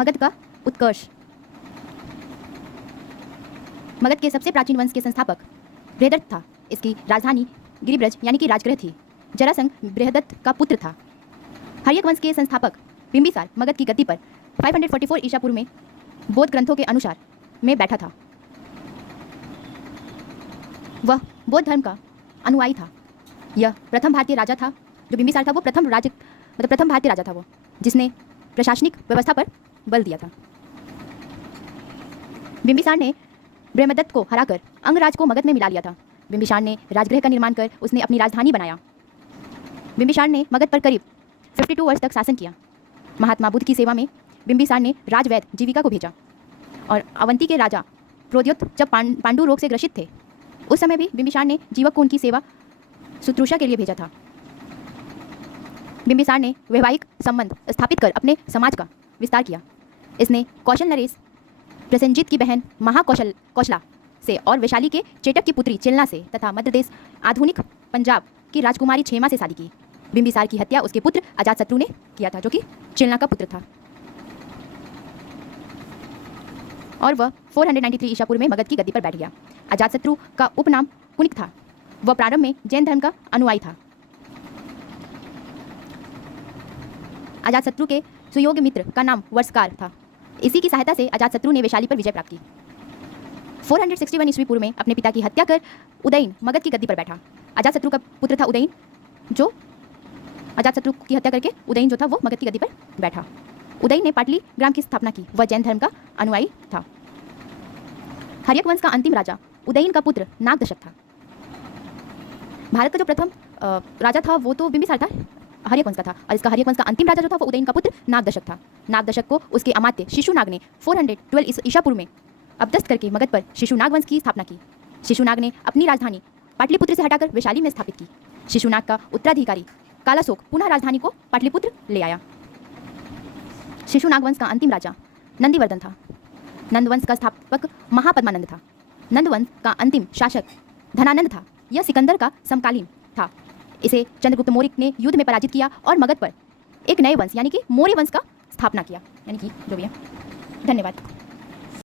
मगध का उत्कर्ष। मगध के सबसे प्राचीन वंश के संस्थापक बृहदत्त था। इसकी राजधानी गिरिब्रज यानी कि राजगृह थी। जरासंध बृहदत्त का पुत्र था। हर्यक वंश के संस्थापक बिंबिसार मगध की गद्दी पर 544 ईसा पूर्व में बौद्ध ग्रंथों के अनुसार में बैठा था। वह बौद्ध धर्म का अनुयायी था। यह प्रथम भारतीय राजा था। जो बिंबिसार था वो प्रथम भारतीय राजा था वो जिसने प्रशासनिक व्यवस्था पर बल दिया था। बिंबिसार ने ब्रह्मदत्त को हराकर अंगराज को मगध में मिला लिया था। बिंबिसार ने राजगृह का निर्माण कर उसने अपनी राजधानी बनाया। बिंबिसार ने मगध पर करीब 52 वर्ष तक शासन किया। महात्मा बुद्ध की सेवा में बिंबिसार ने राजवैद्य जीविका को भेजा और अवंती के राजा प्रोद्योत जब पांडु रोग से ग्रसित थे उस समय भी बिंबिसार ने जीवक को उनकी सेवा शुश्रूषा के लिए भेजा था। बिंबिसार ने वैवाहिक संबंध स्थापित कर अपने समाज का विस्तार किया। इसने कौशल नरेश प्रसेनजीत की बहन कौशला से और वैशाली के चेटक की पुत्री चिलना से तथा मध्य देश आधुनिक पंजाब की राजकुमारी क्षेमा से शादी की। बिंबिसार की हत्या उसके पुत्र अजातशत्रु ने किया था जो कि चिलना का पुत्र था और वह 493 ईसा पूर्व में मगध की गद्दी पर बैठ गया। अजातशत्रु का उपनाम कुनिक था। वह प्रारंभ में जैन धर्म का अनुयायी था। अजातशत्रु के सुयोग्य मित्र का नाम वर्षकार था। इसी की सहायता से अजातशत्रु ने वैशाली पर विजय प्राप्त की। 461 ईस्वी पूर्व में अपने पिता की हत्या कर उदयन मगध की गद्दी पर बैठा। अजातशत्रु का पुत्र था उदयन जो अजातशत्रु की हत्या करके उदयन जो था वो मगध की गद्दी पर बैठा। उदयन ने पाटली ग्राम की स्थापना की। वह जैन धर्म का अनुयायी था। हर्यक वंश का अंतिम राजा उदयन का पुत्र नागदशक था। भारत का जो प्रथम राजा था वो तो बिंबिसार था, हर्यक वंश का था, और इसका हर्यक वंश का अंतिम राजा जो था वो उदयन का पुत्र नागदशक था। नागदशक को उसके अमात्य शिशुनाग ने 412 ईसा पूर्व में अपदस्थ करके मगध पर शिशुनाग वंश की स्थापना की। शिशुनाग ने अपनी राजधानी पाटलिपुत्र से हटाकर वैशाली में स्थापित की। शिशुनाग का उत्तराधिकारी कालाशोक पुनः राजधानी को पाटलिपुत्र ले आया। शिशुनाग वंश का अंतिम राजा नंदीवर्धन था। नंदवंश का स्थापक महापद्मानंद था। नंदवंश का अंतिम शासक धनानंद था। यह सिकंदर का समकालीन था। इसे चंद्रगुप्त मौर्य ने युद्ध में पराजित किया और मगध पर एक नए वंश यानी कि मौर्य वंश का स्थापना किया। यानी कि जो भी है। धन्यवाद।